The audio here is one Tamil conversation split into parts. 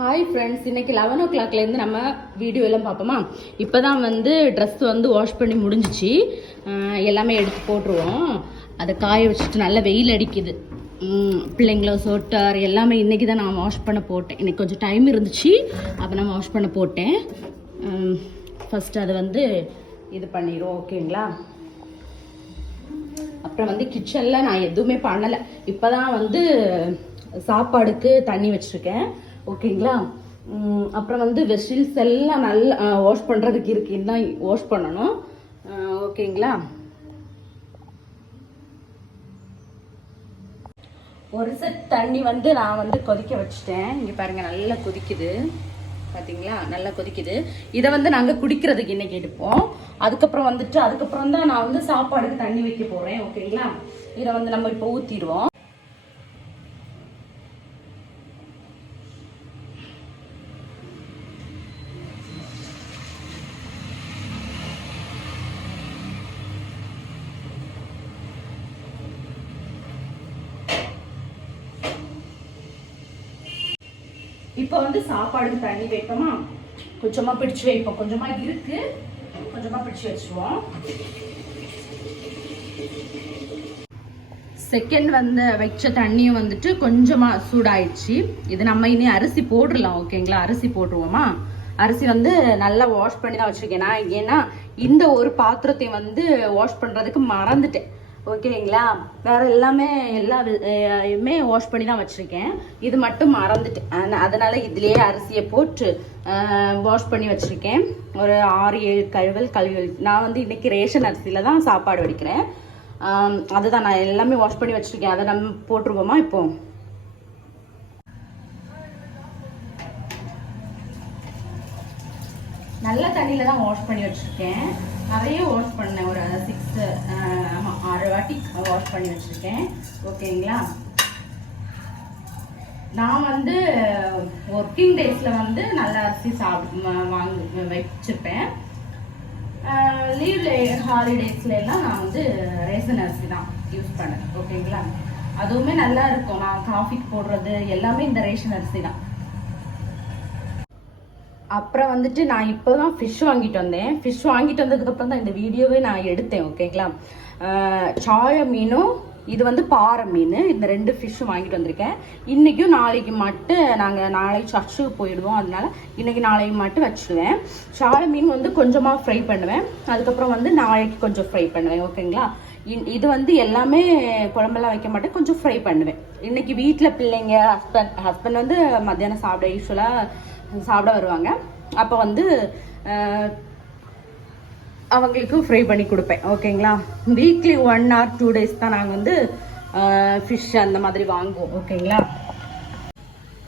ஹாய் ஃப்ரெண்ட்ஸ், இன்னைக்கு 11 o'clockலேருந்து நம்ம வீடியோ எல்லாம் பார்ப்போமா. இப்போ தான் வந்து ட்ரெஸ் வந்து வாஷ் பண்ணி முடிஞ்சிச்சு. எல்லாமே எடுத்து போட்டுருவோம். அதை காய வச்சுட்டு நல்ல வெயில் அடிக்குது. பிள்ளைங்கள சொட்டர் எல்லாமே இன்றைக்கி தான் நான் வாஷ் பண்ண போட்டேன். இன்றைக்கி கொஞ்சம் டைம் இருந்துச்சு, அப்போ நான் வாஷ் பண்ண போட்டேன். ஃபஸ்ட்டு அதை வந்து இது பண்ணிடுவோம், ஓகேங்களா. அப்புறம் வந்து கிச்சனில் நான் எதுவுமே பண்ணலை. இப்போ தான் வந்து சாப்பாடுக்கு தண்ணி வச்சுருக்கேன், ஓகேங்களா. அப்புறம் வந்து வெசில்ஸ் எல்லாம் நல்லா வாஷ் பண்ணுறதுக்கு இருக்கு, இன்னும் வாஷ் பண்ணணும், ஓகேங்களா. ஒரு செட் தண்ணி வந்து நான் வந்து கொதிக்க வச்சுட்டேன். இங்கே பாருங்க, நல்லா கொதிக்குது, பார்த்தீங்களா, நல்லா கொதிக்குது. இதை வந்து நாங்கள் குடிக்கிறதுக்கு இன்னைக்கு எடுப்போம். அதுக்கப்புறம் தான் நான் வந்து சாப்பாடுக்கு தண்ணி வைக்க போகிறேன், ஓகேங்களா. இதை வந்து நம்ம இப்போ ஊற்றிடுவோம். இப்போ வந்து சாப்பாடுக்கு தண்ணி வைப்போமா. கொஞ்சமா பிடிச்சு வைப்போம், கொஞ்சமா இருக்கு, கொஞ்சமா பிடிச்சு வச்சுருவோம். செகண்ட் வந்து வச்ச தண்ணியும் வந்துட்டு கொஞ்சமா சூடாயிடுச்சு. இது நம்ம இனி அரிசி போட்டுடலாம், ஓகேங்களா. அரிசி போட்டுருவோமா. அரிசி வந்து நல்லா வாஷ் பண்ணி தான் வச்சிருக்கேன் நான். ஏன்னா இந்த ஒரு பாத்திரத்தை வந்து வாஷ் பண்றதுக்கு மறந்துட்டேன், ஓகேங்களா. வேற எல்லாமே வாஷ் பண்ணி தான் வச்சிருக்கேன். இது மட்டும் மறந்துட்டேன், அதனால இதுலயே அரிசியை போட்டு வாஷ் பண்ணி வச்சிருக்கேன். ஒரு 6-7 கழுவல். நான் வந்து இன்னைக்கு ரேஷன் அரிசியில தான் சாப்பாடு வடிக்கிறேன். அதுதான் நான் எல்லாமே வாஷ் பண்ணி வச்சிருக்கேன். அதை நம்ம போட்டுருவோமா. இப்போ நல்ல தண்ணியில தான் வாஷ் பண்ணி வச்சிருக்கேன். நிறைய வாஷ் பண்ணேன், ஒரு 6 வாட்டி வாஷ் பண்ணி வச்சிருக்கேன், ஓகேங்களா. நான் வந்து ஒர்க்கிங் டேஸ்ல வந்து நல்ல அரிசி வாங்கி வச்சிருப்பேன். லீவ்ல ஹாலிடேஸ்ல எல்லாம் நான் வந்து ரேஷன் அரிசி தான் யூஸ் பண்ணேன், ஓகேங்களா. அதுவுமே நல்லா இருக்கும். நான் காஃபிக்கு போடுறது எல்லாமே இந்த ரேஷன் அரிசி தான். அப்புறம் வந்துட்டு நான் இப்போதான் ஃபிஷ் வாங்கிட்டு வந்தேன். ஃபிஷ் வாங்கிட்டு வந்ததுக்கப்புறம் தான் இந்த வீடியோவே நான் எடுத்தேன், ஓகேங்களா. சாய மீனும் இது வந்து பாறை மீன், இந்த 2 ஃபிஷ்ஷும் வாங்கிட்டு வந்திருக்கேன். இன்னைக்கும் நாளைக்கு மட்டும் நாங்கள் நாளைக்கு சர்ச்சுக்கு போயிடுவோம், அதனால இன்னைக்கு நாளைக்கு மட்டும் வச்சுருவேன். சாய மீன் வந்து கொஞ்சமாக ஃப்ரை பண்ணுவேன், அதுக்கப்புறம் வந்து நாளைக்கு கொஞ்சம் ஃப்ரை பண்ணுவேன், ஓகேங்களா. இது வந்து எல்லாமே குழம்பெல்லாம் வைக்க மாட்டேன், கொஞ்சம் ஃப்ரை பண்ணுவேன். இன்னைக்கு வீட்டில் பிள்ளைங்க ஹஸ்பண்ட் வந்து மத்தியானம் யூஸ்வலாக சாப்பிட வருவாங்க. அப்போ வந்து அவங்களுக்கு ஃப்ரை பண்ணி கொடுப்பேன், ஓகேங்களா. வீக்லி 1 or 2 days தான் நாங்கள் வந்து ஃபிஷ் அந்த மாதிரி வாங்குவோம், ஓகேங்களா.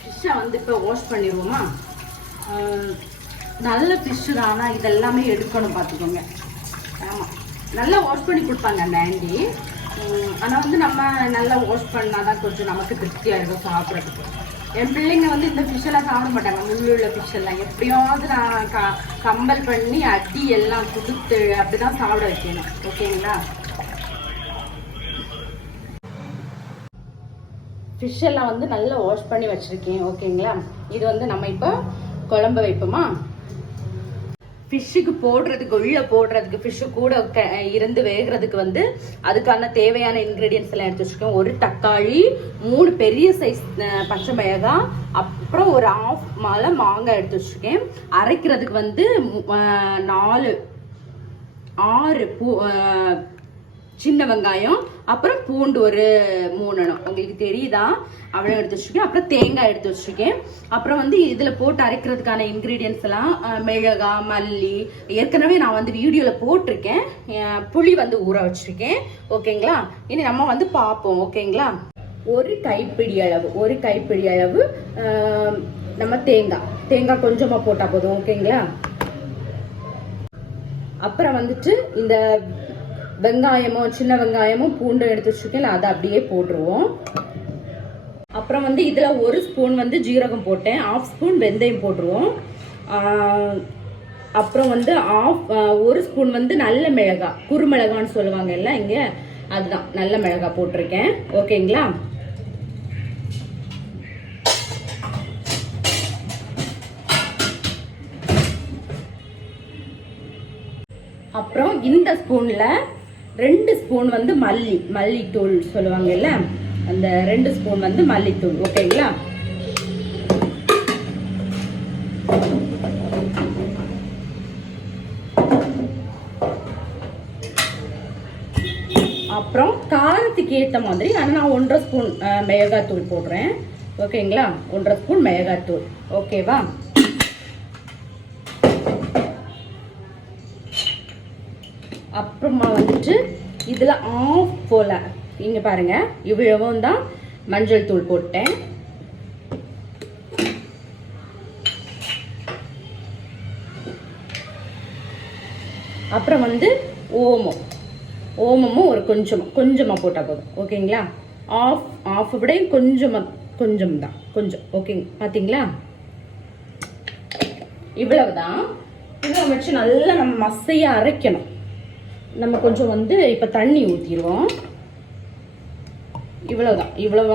ஃபிஷ்ஷை வந்து இப்போ வாஷ் பண்ணிடுவோமா. நல்ல ஃபிஷ்ஷு தான், ஆனால் இதெல்லாமே எடுக்கணும், பார்த்துக்கோங்க. ஆமாம், நல்லா வாஷ் பண்ணி கொடுப்பாங்க அந்த ஆண்டி. ஆனால் வந்து நம்ம நல்லா வாஷ் பண்ணாதான் கொஞ்சம் நமக்கு திருப்தியாக இருக்கும் சாப்பிட்றதுக்கு. என் பிள்ளைங்க வந்து இந்த ஃபிஷ் எல்லாம் சாப்பிட மாட்டாங்க, முள்ளுள்ள ஃபிஷ் எல்லாம். எப்படியாவது நான் கம்பல் பண்ணி அடி எல்லாம் கொடுத்து அப்படிதான் சாப்பிட வைக்கணும், ஓகேங்களா. ஃபிஷ் எல்லாம் வந்து நல்லா வாஷ் பண்ணி வச்சிருக்கேன், ஓகேங்களா. இது வந்து நம்ம இப்போ குழம்பு வைப்போமா. ஃபிஷ்ஷுக்கு போடுறதுக்கு ஃபிஷ்ஷு கூட இருந்து வேகிறதுக்கு வந்து அதுக்கான தேவையான இன்க்ரீடியன்ஸ் எல்லாம் எடுத்து வச்சுருக்கேன். ஒரு தக்காளி, 3 பெரிய சைஸ் பச்சை மிளகாய், அப்புறம் ஒரு 1/2 மாலை மாங்காய் எடுத்து வச்சுருக்கேன். அரைக்கிறதுக்கு வந்து 6 சின்ன வெங்காயம், அப்புறம் பூண்டு ஒரு 3 உங்களுக்கு தெரியுதா, அவ்வளோ எடுத்து வச்சுருக்கேன். அப்புறம் தேங்காய் எடுத்து வச்சுருக்கேன். அப்புறம் வந்து இதில் போட்டு அரைக்கிறதுக்கான இன்க்ரீடியன்ஸ் எல்லாம் மிளகாய், மல்லி ஏற்கனவே நான் வந்து வீடியோவில் போட்டிருக்கேன். புளி வந்து ஊற வச்சுருக்கேன், ஓகேங்களா. இனி நம்ம வந்து பார்ப்போம், ஓகேங்களா. ஒரு கைப்பிடி அளவு நம்ம தேங்காய் கொஞ்சமாக போட்டால் போதும், ஓகேங்களா. அப்புறம் வந்துட்டு இந்த சின்ன வெங்காயமும் பூண்டும் எடுத்து வச்சுருக்கேன், அதை அப்படியே போட்டுருவோம். அப்புறம் வந்து இதில் 1 ஸ்பூன் வந்து ஜீரகம் போட்டேன், 1/2 ஸ்பூன் வெந்தயம் போட்டுருவோம். அப்புறம் வந்து 1 ஸ்பூன் வந்து நல்ல மிளகாய், குறுமிளகான்னு சொல்லுவாங்க இல்லை இங்கே, அதுதான் நல்ல மிளகாய் போட்டிருக்கேன், ஓகேங்களா. அப்புறம் இந்த ஸ்பூன்ல 2 ஸ்பூன் வந்து மல்லித்தூள் சொல்லுவாங்கல்ல, அந்த 2 ஸ்பூன் வந்து மல்லித்தூள். ஓகேங்களா? அப்புறம் காரத்துக்கு ஏற்ற மாதிரி ஆனால் நான் 1.5 ஸ்பூன் மிளகாத்தூள் போடுறேன். ஓகேங்களா? 1.5 ஸ்பூன் மிளகாத்தூள். ஓகேவா? அப்புறமா வந்துட்டு இதில் ஆஃப் போல இங்கே பாருங்க, இவ்வளவும் தான் மஞ்சள் தூள் போட்டேன். அப்புறம் வந்து ஓமமும் ஒரு கொஞ்சமாக போட்டால் போதும். ஓகேங்களா? ஆஃப் விட கொஞ்சம் தான், கொஞ்சம். ஓகேங்க, பார்த்தீங்களா? இவ்வளவுதான். இவ்வளோ வச்சு நல்லா நம்ம மசையாக அரைக்கணும். நம்ம கொஞ்சம் வந்து இப்போ தண்ணி ஊற்றிடுவோம். இவ்வளவுதான். இவ்வளவு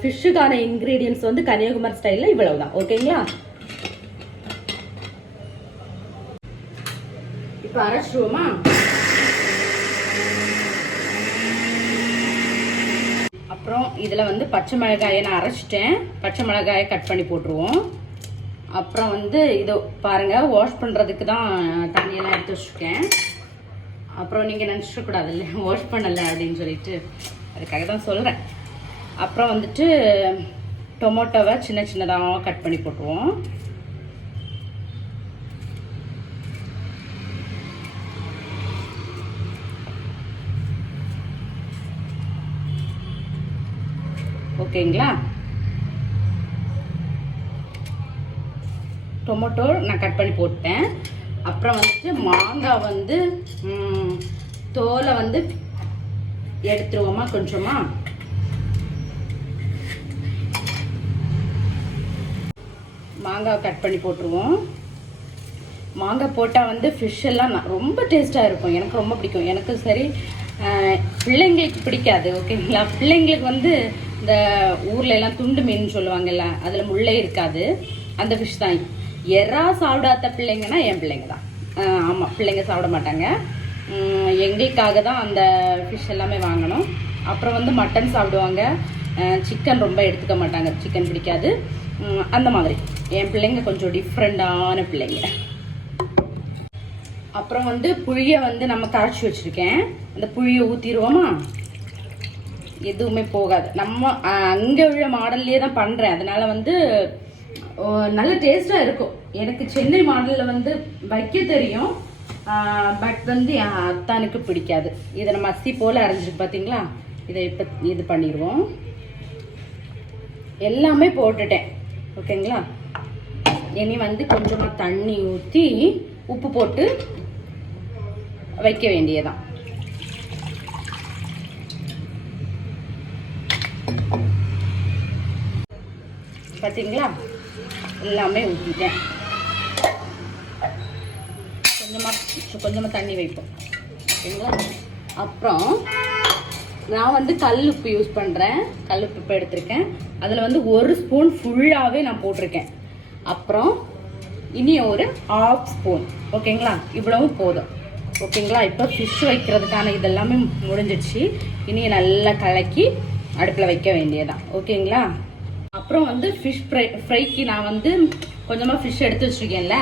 ஃபிஷ்ஷுக்கான இன்க்ரீடியன்ஸ் வந்து கன்னியாகுமரி ஸ்டைலில் இவ்வளவுதான். ஓகேங்களா? இப்போ அரைச்சிடுவோமா? அப்புறம் இதில் வந்து பச்சை மிளகாயை நான் அரைச்சிட்டேன். பச்சை மிளகாயை கட் பண்ணி போட்டுருவோம். அப்புறம் வந்து இது பாருங்கள், வாஷ் பண்ணுறதுக்கு தான் தண்ணியெல்லாம் எடுத்து வச்சுருக்கேன். அப்புறம் நீங்கள் நினச்சிடக்கூடாது இல்லை வாஷ் பண்ணலை அப்படின்னு சொல்லிட்டு, அதுக்காக தான் சொல்கிறேன். அப்புறம் வந்துட்டு டொமேட்டோவை சின்னதாக கட் பண்ணி போட்டுருவோம். ஓகேங்களா? டொமேட்டோ நான் கட் பண்ணி போட்டேன். அப்புறம் வந்துட்டு மாங்காய் வந்து தோலை வந்து எடுத்துருவோமா கொஞ்சமா. மாங்காய் கட் பண்ணி போட்டுருவோம். மாங்காய் போட்டால் வந்து ஃபிஷ் எல்லாம் ரொம்ப டேஸ்ட்டாக இருக்கும். எனக்கு ரொம்ப பிடிக்கும். எனக்கு சரி, பிள்ளைங்களுக்கு பிடிக்காது. ஓகேங்களா? பிள்ளைங்களுக்கு வந்து இந்த ஊர்ல எல்லாம் துண்டு மீன் சொல்லுவாங்கல்ல, அதில் முள்ளே இருக்காது, அந்த ஃபிஷ் தான். எறா சாப்பிடாத பிள்ளைங்கன்னா என் பிள்ளைங்க தான். ஆமாம், பிள்ளைங்க சாப்பிட மாட்டாங்க. எங்களுக்காக தான் அந்த ஃபிஷ் எல்லாமே வாங்கணும். அப்புறம் வந்து மட்டன் சாப்பிடுவாங்க, சிக்கன் ரொம்ப எடுத்துக்க மாட்டாங்க, சிக்கன் பிடிக்காது. அந்த மாதிரி என் பிள்ளைங்க கொஞ்சம் டிஃப்ரெண்டான பிள்ளைங்க. அப்புறம் வந்து புளியை வந்து நம்ம கரைச்சி வச்சுருக்கேன். அந்த புளியை ஊற்றிடுவோமா? எதுவுமே போகாது. நம்ம அங்கே உள்ள மாடல்லே தான் பண்ணுறேன், அதனால வந்து நல்ல டேஸ்ட்டாக இருக்கும். எனக்கு சென்னை மாடலில் வந்து வைக்க தெரியும், பட் வந்து என் அத்தானுக்கு பிடிக்காது. இதை நம்ம மசி போல் அரைஞ்சிருக்கு பார்த்தீங்களா? இதை இப்போ இது பண்ணிடுவோம். எல்லாமே போட்டுட்டேன். ஓகேங்களா? இனி வந்து கொஞ்சமாக தண்ணி ஊற்றி உப்பு போட்டு வைக்க வேண்டியதான். பார்த்தீங்களா? எல்லாமே ஊற்றிட்டேன். கொஞ்சமாக தண்ணி வைப்போம். ஓகேங்களா? அப்புறம் நான் வந்து கல் உப்பு யூஸ் பண்ணுறேன். கல் உப்பு இப்போ எடுத்திருக்கேன். அதில் வந்து 1 ஸ்பூன் ஃபுல்லாகவே நான் போட்டிருக்கேன். அப்புறம் இனி ஒரு 1/2 ஸ்பூன். ஓகேங்களா? இவ்வளவும் போதும். ஓகேங்களா? இப்போ ஃபிஷ் வைக்கிறதுக்கான இதெல்லாமே முடிஞ்சிடுச்சு. இனி நல்லா கலக்கி அடுப்பில் வைக்க வேண்டியதான். ஓகேங்களா? அப்புறம் வந்து ஃபிஷ் ஃப்ரைக்கு நான் வந்து கொஞ்சமாக ஃபிஷ் எடுத்து வச்சுருக்கேன்ல,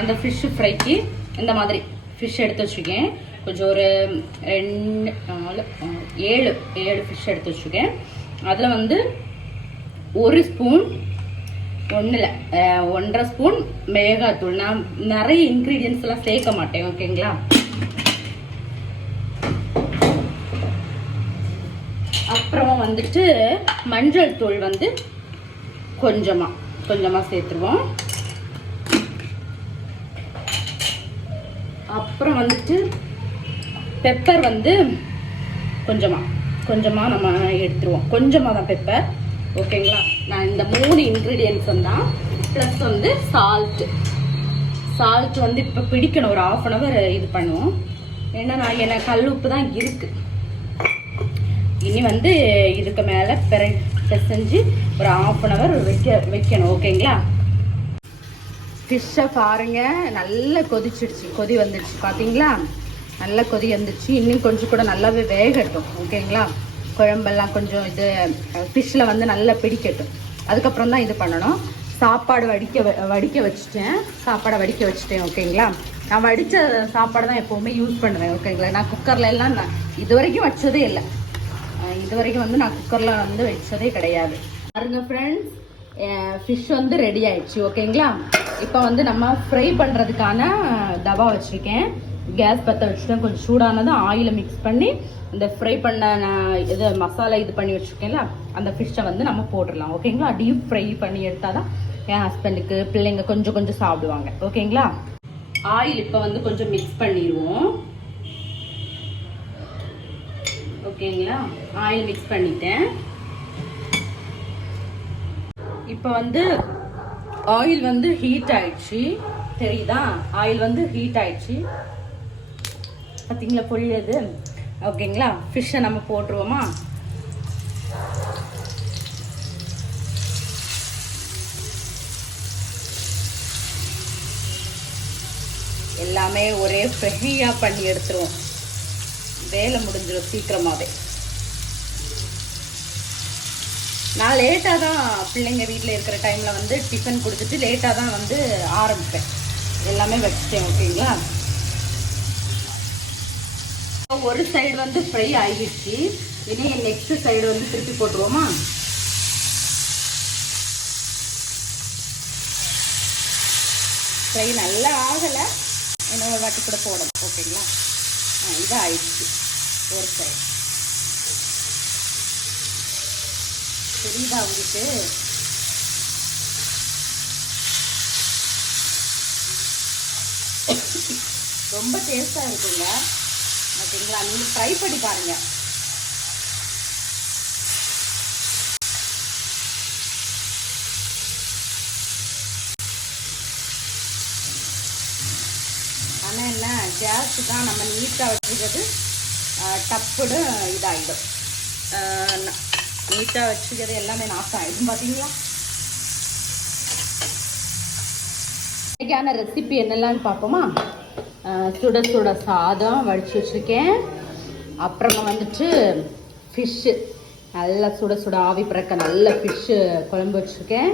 அந்த ஃபிஷ் ஃப்ரைக்கு இந்த மாதிரி ஃபிஷ் எடுத்து வச்சுருக்கேன். கொஞ்சம் ஒரு 2 4 7 ஃபிஷ் எடுத்து வச்சுருக்கேன். அதில் வந்து 1 ஸ்பூன் 1.5 ஸ்பூன் மிளகாத்தூள். நான் நிறைய இன்க்ரீடியன்ஸ் எல்லாம் சேர்க்க மாட்டேன். ஓகேங்களா? அப்புறம் வந்துட்டு மஞ்சள் தூள் வந்து கொஞ்சமாக சேர்த்துருவோம். அப்புறம் வந்துட்டு பெப்பர் வந்து கொஞ்சமாக நம்ம எடுத்துருவோம். கொஞ்சமாக தான் பெப்பர். ஓகேங்களா? நான் இந்த 3 இன்க்ரீடியன்ஸ் தான், ப்ளஸ் வந்து சால்ட் வந்து இப்போ பிடிக்கணும். ஒரு 1/2 hour இது பண்ணுவோம். ஏன்னா எனக்கு கல் உப்பு தான் இருக்குது. இனி வந்து இதுக்கு மேலே பிசைஞ்சு ஒரு 1/2 hour வைக்கணும். ஓகேங்களா? ஃபிஷ்ஷை பாருங்க, நல்லா கொதிச்சிடுச்சு, கொதி வந்துடுச்சு. பார்த்தீங்களா? நல்லா கொதி வந்துச்சு. இன்னும் கொஞ்சம் கூட நல்லாவே வேகட்டும். ஓகேங்களா? குழம்பெல்லாம் கொஞ்சம் இது ஃபிஷ்ஷில் வந்து நல்லா பிடிக்கட்டும். அதுக்கப்புறம் தான் இது பண்ணணும். சாப்பாடு வடிக்க வச்சுட்டேன். ஓகேங்களா? நான் வடித்த சாப்பாடு தான் எப்போவுமே யூஸ் பண்ணுவேன். ஓகேங்களா? நான் குக்கரில் எல்லாம் நான் இது வரைக்கும் வச்சதே இல்லை. இது வரைக்கும் வந்து நான் குக்கரில் வந்து வச்சதே கிடையாது. பாருங்க ஃப்ரெண்ட்ஸ், ஃபிஷ் வந்து ரெடி ஆயிடுச்சு. ஓகேங்களா? இப்போ வந்து நம்ம ஃப்ரை பண்ணுறதுக்கான தவா வச்சுருக்கேன். கேஸ் பற்ற வச்சுட்டேன். கொஞ்சம் சூடானதும் ஆயிலை மிக்ஸ் பண்ணி இந்த ஃப்ரை பண்ண இது மசாலா இது பண்ணி வச்சுருக்கேன்ல, அந்த ஃபிஷ்ஷை வந்து நம்ம போட்டுடலாம். ஓகேங்களா? டீப் ஃப்ரை பண்ணி எடுத்தால் தான் என் ஹஸ்பண்டுக்கு பிள்ளைங்க கொஞ்சம் கொஞ்சம் சாப்பிடுவாங்க. ஓகேங்களா? ஆயில் இப்போ வந்து கொஞ்சம் மிக்ஸ் பண்ணிடுவோம். ஓகேங்களா? ஆயில் மிக்ஸ் பண்ணிட்டேன். இப்போ வந்து ஆயில் வந்து ஹீட் ஆயிடுச்சு. தெரியுதா? ஆயில் வந்து ஹீட் ஆயிடுச்சு. பார்த்தீங்களா பொழியது? ஓகேங்களா? ஃபிஷ்ஷை நம்ம போட்டுருவோமா? எல்லாமே ஒரே ஃப்ரையாக பண்ணி எடுத்துருவோம். வேலை முடிஞ்சிடும் சீக்கிரமாகவே. நான் லேட்டாக தான் பிள்ளைங்க வீட்டில் இருக்கிற டைமில் வந்து டிஃபன் கொடுத்துட்டு லேட்டாக தான் வந்து ஆரம்பிப்பேன். எல்லாமே வச்சுட்டேன். ஓகேங்களா? ஒரு சைடு வந்து ஃப்ரை ஆகிடுச்சு. இனி நெக்ஸ்ட் சைடு வந்து திருப்பி போட்டுருவோமா? ஃப்ரை நல்லா ஆகலை, இன்னொரு வாட்டி கூட போடணும். ஓகேங்களா? இது ஆயிடுச்சு. ஒரு சைடு தெரியுதா உங்களுக்கு? ரொம்ப டேஸ்டாக இருக்குங்க. ஓகேங்களா? நீங்கள் ட்ரை பண்ணி பாருங்க. ஆனால் என்ன, கேஸு தான் நம்ம நீட்டாக வச்சுக்கிறது டப்புடு இதாகிடும். நீட்டாக வச்சுக்கிறது எல்லாமே நாசம் ஆகிடும். பார்த்தீங்களா? இன்னைக்கான ரெசிபி என்னெல்லாம் பார்ப்போமா? சுட சுட சாதம் வடித்து வச்சுருக்கேன். அப்புறமா வந்துட்டு ஃபிஷ்ஷு நல்லா சுட சுட ஆவி பறக்க நல்ல ஃபிஷ்ஷு குழம்பு வச்சுருக்கேன்.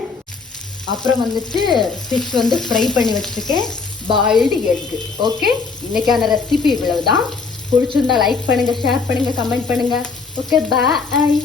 அப்புறம் வந்துட்டு ஃபிஷ் வந்து ஃப்ரை பண்ணி வச்சுருக்கேன். Boiled egg. ஓகே, இன்னைக்கான ரெசிபி இவ்வளவு தான். பிடிச்சிருந்தா லைக் பண்ணுங்கள், ஷேர் பண்ணுங்கள், கமெண்ட் பண்ணுங்கள். ஓகே, பாய்.